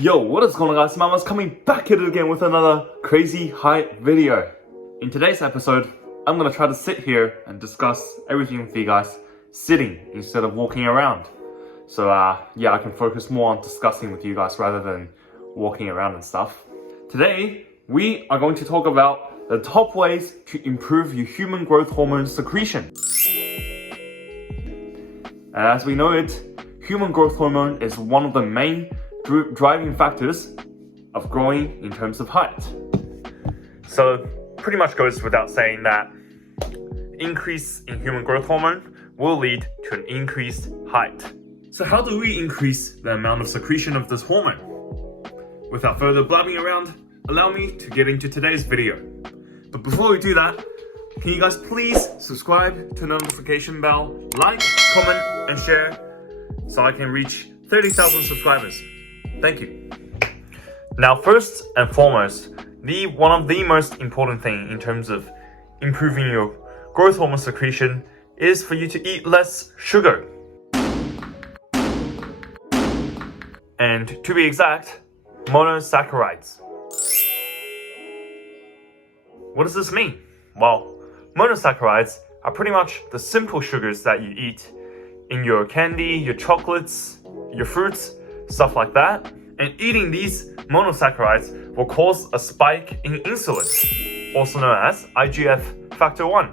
Yo, what is going on, guys? Mama's coming back at it again with another crazy hype video. In today's episode, I'm gonna try to sit here and discuss everything with you guys sitting instead of walking around. So yeah, I can focus more on discussing with you guys rather than walking around and stuff. Today, we are going to talk about the top ways to improve your human growth hormone secretion. And as we know it, human growth hormone is one of the main driving factors of growing in terms of height. So pretty much goes without saying that increase in human growth hormone will lead to an increased height. So how do we increase the amount of secretion of this hormone? Without further blabbing around, allow me to get into today's video. But before we do that, can you guys please subscribe to the notification bell, like, comment, and share so I can reach 30,000 subscribers. Thank you. Now, first and foremost, one of the most important thing in terms of improving your growth hormone secretion is for you to eat less sugar. And to be exact, monosaccharides. What does this mean? Well, monosaccharides are pretty much the simple sugars that you eat in your candy, your chocolates, your fruits, stuff like that. And eating these monosaccharides will cause a spike in insulin, also known as IGF factor 1.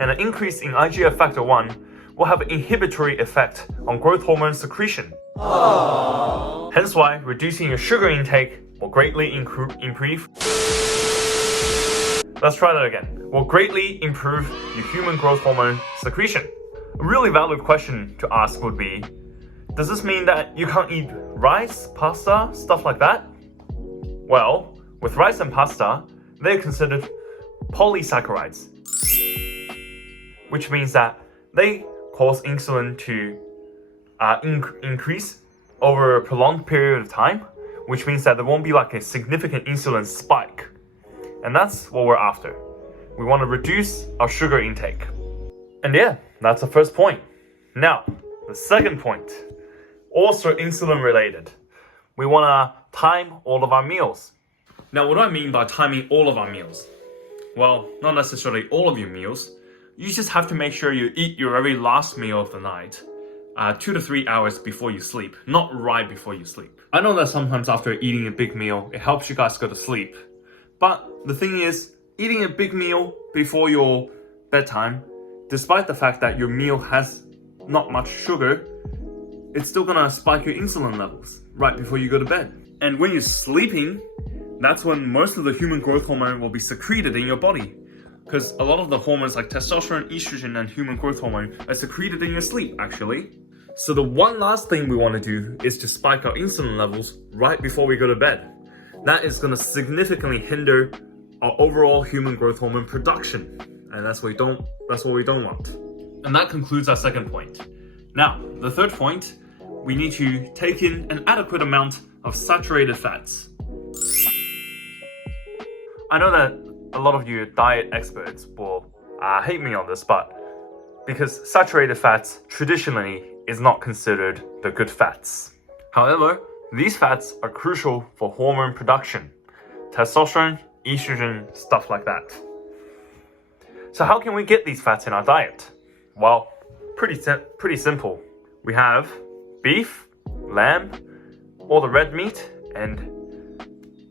And an increase in IGF factor 1 will have an inhibitory effect on growth hormone secretion. Aww. Hence why reducing your sugar intake will greatly improve. Let's try that again. Will greatly improve your human growth hormone secretion. A really valid question to ask would be, does this mean that you can't eat rice, pasta, stuff like that? Well, with rice and pasta, they're considered polysaccharides, which means that they cause insulin to increase over a prolonged period of time, which means that there won't be like a significant insulin spike. And that's what we're after. We want to reduce our sugar intake. And yeah, that's the first point. Now, the second point, also insulin related. We want to time all of our meals. Now, what do I mean by timing all of our meals? Well, not necessarily all of your meals. You just have to make sure you eat your very last meal of the night 2 to 3 hours before you sleep, not right before you sleep. I know that sometimes after eating a big meal, it helps you guys go to sleep. But the thing is, eating a big meal before your bedtime, despite the fact that your meal has not much sugar, it's still gonna spike your insulin levels right before you go to bed. And when you're sleeping, that's when most of the human growth hormone will be secreted in your body. Because a lot of the hormones like testosterone, estrogen, and human growth hormone are secreted in your sleep, actually. So the one last thing we want to do is to spike our insulin levels right before we go to bed. That is gonna significantly hinder our overall human growth hormone production. And that's what we don't want. And that concludes our second point. Now, the third point, we need to take in an adequate amount of saturated fats. I know that a lot of you diet experts will hate me on this, but because saturated fats traditionally is not considered the good fats. However, these fats are crucial for hormone production, testosterone, estrogen, stuff like that. So how can we get these fats in our diet? Well, pretty simple. We have beef, lamb, all the red meat, and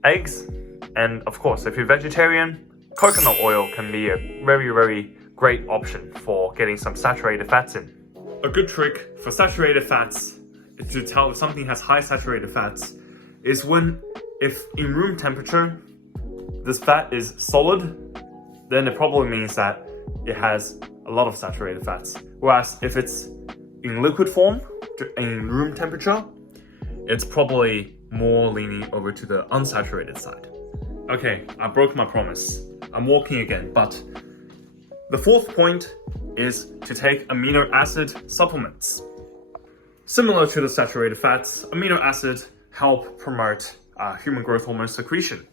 eggs. And of course, if you're vegetarian, coconut oil can be a very, very great option for getting some saturated fats in. A good trick for saturated fats to tell if something has high saturated fats is if in room temperature, this fat is solid, then it probably means that it has a lot of saturated fats. Whereas if it's in liquid form, in room temperature, it's probably more leaning over to the unsaturated side. Okay, I broke my promise. I'm walking again, but the fourth point is to take amino acid supplements. Similar to the saturated fats, amino acids help promote human growth hormone secretion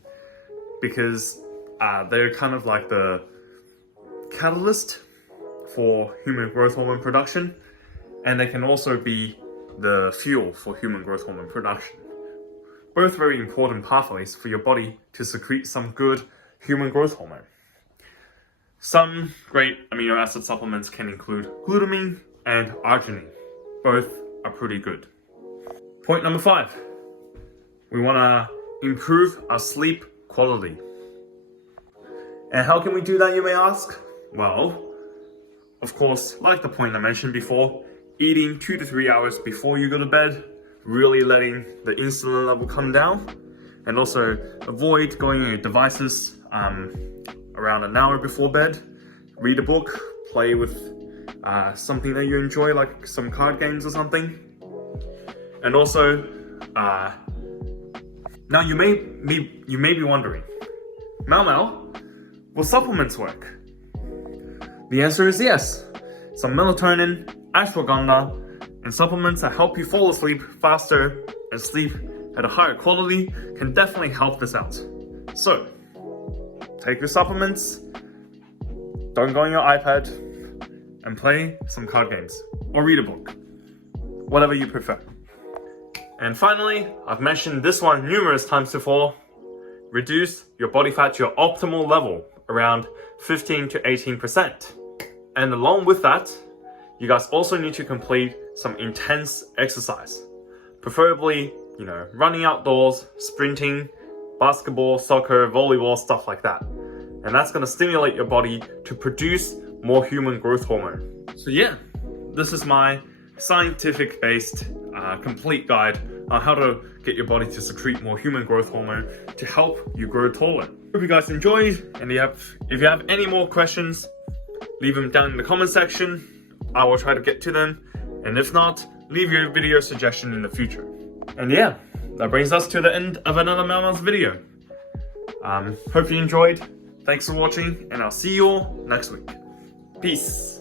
because they're kind of like the catalyst for human growth hormone production, and they can also be the fuel for human growth hormone production. both very important pathways for your body to secrete some good human growth hormone. Some great amino acid supplements can include glutamine and arginine. Both are pretty good. Point number 5. We want to improve our sleep quality. And how can we do that, you may ask? Well, of course, like the point I mentioned before, eating 2 to 3 hours before you go to bed, really letting the insulin level come down, and also avoid going on your devices around an hour before bed. Read a book, play with something that you enjoy, like some card games or something. And also, now you may be wondering, Mao, will supplements work? The answer is yes. Some melatonin, ashwagandha, and supplements that help you fall asleep faster and sleep at a higher quality can definitely help this out. So, take your supplements, don't go on your iPad, and play some card games or read a book, whatever you prefer. And finally, I've mentioned this one numerous times before, reduce your body fat to your optimal level, around 15 to 18%. And along with that, you guys also need to complete some intense exercise. Preferably, running outdoors, sprinting, basketball, soccer, volleyball, stuff like that. And that's gonna stimulate your body to produce more human growth hormone. So yeah, this is my scientific-based complete guide on how to get your body to secrete more human growth hormone to help you grow taller. Hope you guys enjoyed, and if you have any more questions, leave them down in the comment section. I will try to get to them, and if not, leave your video suggestion in the future. And yeah, that brings us to the end of another Mao video. Hope you enjoyed. Thanks for watching, and I'll see you all next week. Peace.